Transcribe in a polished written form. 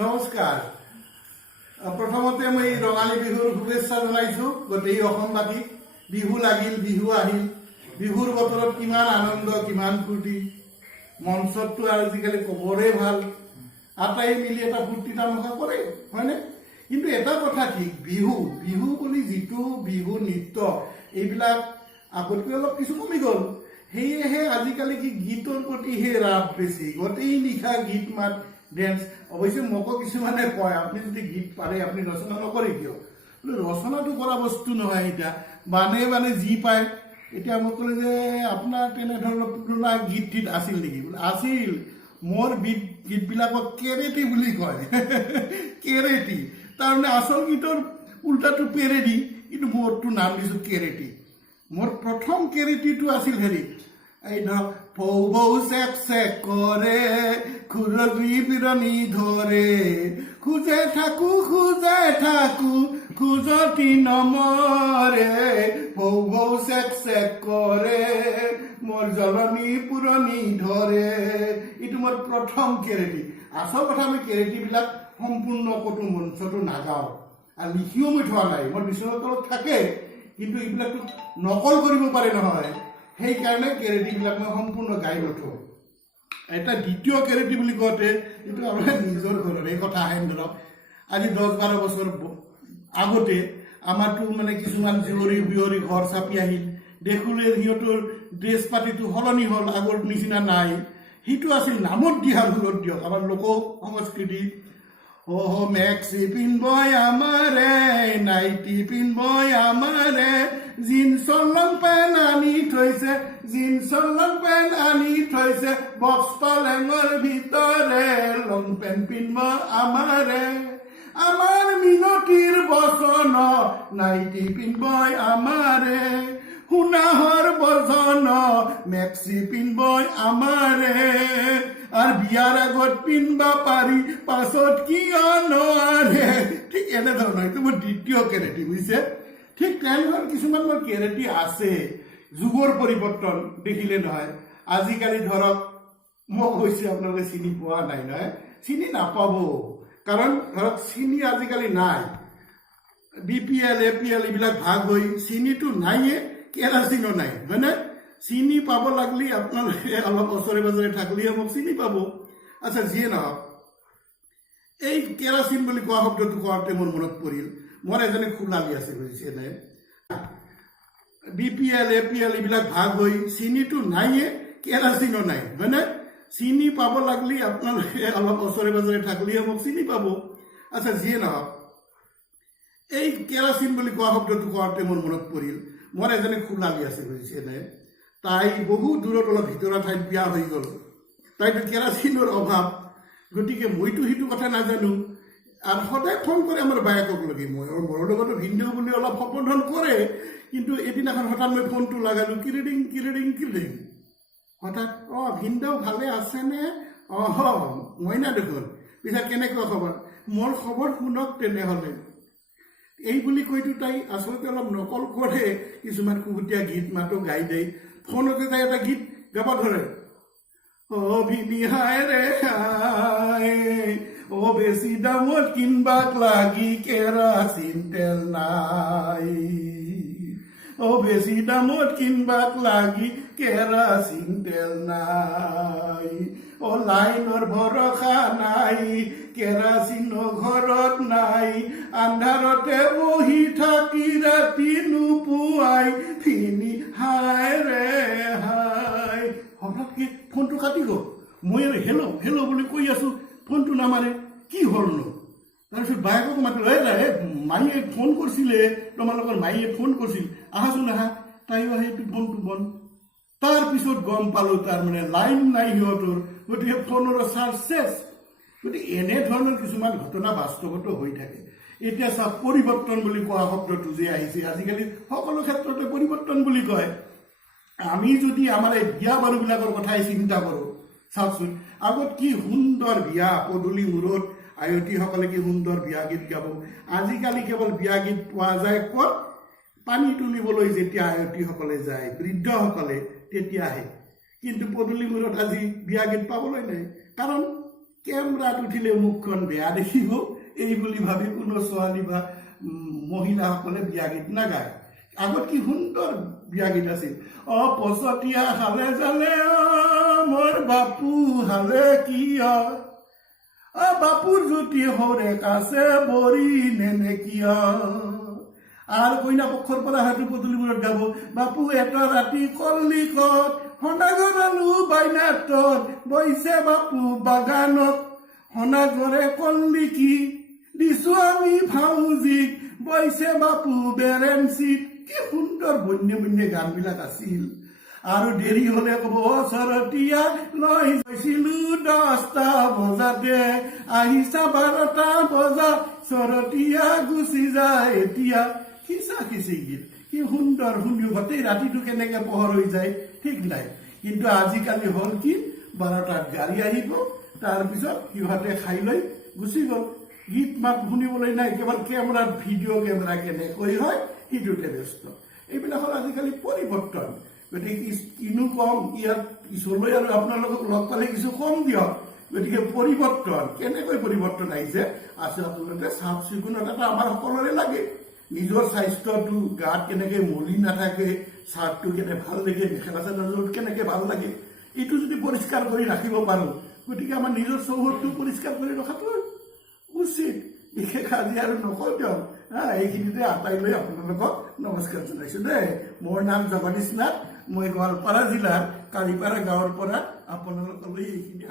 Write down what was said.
নমস্কাৰ। প্ৰথমতে মই ৰঙালী বিহুৰ শুভেচ্ছা জনাইছোঁ গোটেই অসমবাসীক। বিহু লাগিল, বিহু আহিল। বিহুৰ বতৰত কিমান আনন্দ, কিমান ফূৰ্তি। মঞ্চতটো আজিকালি ক'বৰেই ভাল। আটাই মিলি এটা ফূৰ্তি তামাচা কৰে, হয়নে? কিন্তু এটা কথা ঠিক, বিহু বিহু বুলি যিটো বিহু নৃত্য এইবিলাক আগতকৈ অলপ কিছু কমি গ'ল। সেয়েহে আজিকালি কি গীতৰ প্ৰতিহে ৰাপ বেছি। গোটেই নিশা গীত মাত ডেন্স। অৱশ্যে মোকো কিছুমানে কয়, আপুনি যদি গীত পাৰে আপুনি ৰচনা নকৰে কিয়? ৰচনাটো কৰা বস্তু নহয়। এতিয়া বানে বানে যি পায়। এতিয়া মোক ক'লে যে আপোনাৰ তেনেধৰণৰ পুৰণা গীত আছিল নেকি? বোলে আছিল। মোৰ গীতবিলাকক কেৰেটি বুলি কয়। কেৰেটি তাৰমানে আচল গীতৰ উল্টাটো পেৰেডি, কিন্তু মোৰটো নাম দিছোঁ কেৰেটি। মোৰ প্ৰথম কেৰেটিটো আছিল হেৰি, এই ধৰক ভৌ ভৌ চেক চেক কৰে খুৰলি বিৰণি ধৰে, খোজে থাকো খোজতি নমৰে, ভৌ ভৌ চেক চেক কৰে মোৰ জ্বলনি পুৰণি ধৰে। এইটো মোৰ প্ৰথম কেৰেটি। আচল কথা মই কেৰেটিবিলাক সম্পূৰ্ণ ক'তো মঞ্চটো নাগাওঁ আৰু লিখিও মই থোৱা নাই। মোৰ বিচনাৰ তলত থাকে, কিন্তু এইবিলাকতো নকল কৰিব পাৰে নহয়। সেইকাৰণে কেৰেটিবিলাক মই সম্পূৰ্ণ গাই নথওঁ। এটা দ্বিতীয় কেৰেটি বুলি কওঁতে এইটো আপোনাৰ নিজৰ ঘৰৰে কথা আহে। ধৰক আজি 10-12 বছৰ আগতে আমাৰতো মানে কিছুমান জীয়ৰী বিয়ৰী ঘৰ চাপি আহিল। দেখোলে সিহঁতৰ ড্ৰেছ পাতিটো সলনি হ'ল, আগৰ নিচিনা নাই। সেইটো আছিল নামত দিয়া সুৰত দিয়ক আমাৰ লোক সংস্কৃতি। মেক্সি পিনবই আমাৰে, নাইটি পিনবই আমাৰে, জিন্সৰ লং পেণ্ট আনি থৈছে, বক্স পালেঙৰ ভিতৰে লং পেণ্ট পিনব আমাৰে, আমাৰ মিনতিৰ বচন নাইটি পিনবই আমাৰে, সোণাহৰ বজন মেক্সি পিনবই আমাৰে, আৰ বিয়াৰ আগত পিনবা পাৰি পাছত কিয় নোৱাৰে। ঠিক এনেধৰণৰ এইটো মোৰ দ্বিতীয় কেৰেটি, বুজিছে? ঠিক তেনেধৰণৰ কিছুমান মোৰ কেৰেটি আছে। যুগৰ পৰিৱৰ্তন দেখিলে নহয়। আজিকালি ধৰক মোক কৈছে আপোনালোকে চিনি পোৱা নাই নহয়, চিনি নাপাব। কাৰণ ধৰক চিনি আজিকালি নাই। BPL APL এইবিলাক ভাগ হৈ চিনিটো নাইয়ে, কেৰাচিনো নাই, হয়নে? চিনি পাব লাগলি আপোনালোকে অলপ ওচৰে পাজৰে থাকিলেহে মোক চিনি পাব। আচ্ছা, যিয়ে নহওক, এই কেৰাচিন বুলি কোৱা শব্দটো কওঁতে মোৰ মনত পৰিল, মোৰ এজনী খুলালি আছিল, বুজিছেনে? BPL APL এইবিলাক ভাগ হৈ চিনিটো নাইয়ে, কেৰাচিনো নাই, হয়নে? চিনি পাব লাগলি আপোনালোকে অলপ ওচৰে পাজৰে থাকিলেহে মোক চিনি পাব। আচ্ছা, যিয়ে নহওক, এই কেৰাচিন বুলি কোৱা শব্দটো কওঁতে মোৰ মনত পৰিল, মোৰ এজনী খুলালি আছিল, বুজিছেনে? তাই বহু দূৰত অলপ ভিতৰা ঠাইত বিয়া হৈ গ'ল। তাইতো কেৰাচিনৰ অভাৱ, গতিকে মইতো সেইটো কথা নাজানো। আৰু সদায় ফোন কৰে আমাৰ বায়েকক লগি। মোৰ লগতো ভিন্দেও বুলি অলপ সম্বোধন কৰে, কিন্তু এদিনাখন হঠাৎ মই ফোনটো লগালোঁ, কিৰিডিং কিৰিডিং কিৰিডিং। হঠাৎ, ভিন্দেও ভালে আছেনে? মইনা দেখোন। পিছত কেনেকুৱা খবৰ? মোৰ খবৰ শুনক তেনেহ'লে। এই বুলি কৈতো তাই আচলতে অলপ নকল কৰে। কিছুমান খুহুতীয়া গীত মাতো গাই দেই। ফোনতে তাই এটা গীত গাব ধৰে, ভিনি হায় ৰে হায়, বেছি দামত কিনবাক লাগি কেৰাচিন তেল নাই, বেছি দামত কিনবাক লাগি কেৰাচিন তেল নাই, লাইনৰ ভৰসা নাই, কেৰাচিনো ঘৰত নাই, আন্ধাৰতে বহি থাকি ৰাতি নোপোৱাই, ভিনি হায় ৰে হায়। হঠাৎকে ফোনটো কাটি গ'ল। মই আৰু হেল্ল' হেল্ল' বুলি কৈ আছোঁ, ফোনটো নামাৰে। কি হ'লনো? তাৰপিছত বায়েকক মাতিলোঁ, মায়ে ফোন কৰিছিলে, তোমালোকৰ মায়ে ফোন কৰিছিল, আহাচোন আহা। তাইও আহে, ফোনটো বন্ধ। তাৰপিছত গম পালোঁ তাৰমানে লাইন নাই সিহঁতৰ, গতিকে ফোনৰ চাৰ্জ চেছ। গতিকে এনেধৰণৰ কিছুমান ঘটনা বাস্তৱত হৈ থাকে। এতিয়া চাওক, পৰিৱৰ্তন বুলি কোৱা শব্দটো যে আহিছে, আজিকালি সকলো ক্ষেত্ৰতে পৰিৱৰ্তন বুলি কয়। আমি যদি আমাৰ এই বিয়া বাৰুবিলাকৰ কথাই চিন্তা কৰোঁ, চাওকচোন, আগত কি সুন্দৰ বিয়া, পদূলি মূৰত আয়তীসকলে কি সুন্দৰ বিয়া গীত গাব। আজিকালি কেৱল বিয়া গীত পোৱা যায় ক'ত? পানী তুলিবলৈ যেতিয়া আয়তীসকলে যায়, বৃদ্ধসকলে তেতিয়াহে। কিন্তু পদূলি মূৰত আজি বিয়া গীত পাবলৈ নাই। কাৰণ কেমেৰাত উঠিলে মুখখন বেয়া দেখিব এই বুলি ভাবি কোনো ছোৱালী বা মহিলাসকলে বিয়া গীত নাগায়। আগত কি সুন্দৰ বিয়া গীত আছিল। পছতীয়া হালে জালে মোৰ বাপু হালে কিয়, বাপুৰ জ্যোতি হৰে কাছে বৰি নেনেকিয়। আৰু কইনা পক্ষৰ পৰা হয়তো পদূলিবোৰত গাব বাপু এটা ৰাতি কল্লিকত সনাগৰালো বাইনাতত বৈছে বাপু বাগানত সনাগৰে কল্লি কি দিছো আমি ভাউজিক বৈছে বাপু বেৰেঞ্চিত। কি সুন্দৰ বন্য বন্য গানবিলাক আছিল। আৰু দেৰি হলে কব চৰতীয়া লৈ গৈছিলো 10টা বজাতে আহিছা 12টা বজাত চৰতীয়া গুচি যায় এতিয়া। খিচা খিচি গীত কি সুন্দৰ শুনিও গোটেই ৰাতিটো কেনেকে পোহৰ হৈ যায় ঠিক নাই। কিন্তু আজিকালি হ'ল কি 12টাত গাড়ী আহিব, তাৰপিছত সিহঁতে খাই লৈ গুচি গ'ল। গীত মাত শুনিবলৈ নাই, কেৱল কেমেৰাত ভিডিঅ' কেমেৰা কেনেকৈ হয় সেইটোতে ব্যস্ত। এইবিলাকৰ আজিকালি পৰিৱৰ্তন। গতিকে কিনো কম, ইয়াত পিছলৈ আৰু আপোনালোকক লগ পালে কিছু কম দিয়ক। গতিকে পৰিৱৰ্তন কেনেকৈ পৰিৱৰ্তন আহিছে, আচলতে চাফ চিকুণতাটো আমাৰ সকলোৰে লাগে। নিজৰ স্বাস্থ্যটো গাত কেনেকে মলি নাথাকে, চাৰ্টটো কেনে ভাল লাগে, মেখেলা চাদৰযোৰ কেনেকে ভাল লাগে, এইটো যদি পৰিষ্কাৰ কৰি ৰাখিব পাৰো, গতিকে আমাৰ নিজৰ চৌহদটো পৰিষ্কাৰ কৰি ৰখাটো উচিত। বিশেষ আজি আৰু নকওঁ দিয়ক। এইখিনিতে আটাই লৈ আপোনালোকক নমস্কাৰ জনাইছো দেই। মোৰ নাম জগদীশ নাথ, মই গোৱালপাৰা জিলাৰ কালিপাৰা গাঁৱৰ পৰা আপোনালোকলৈ এইখিনি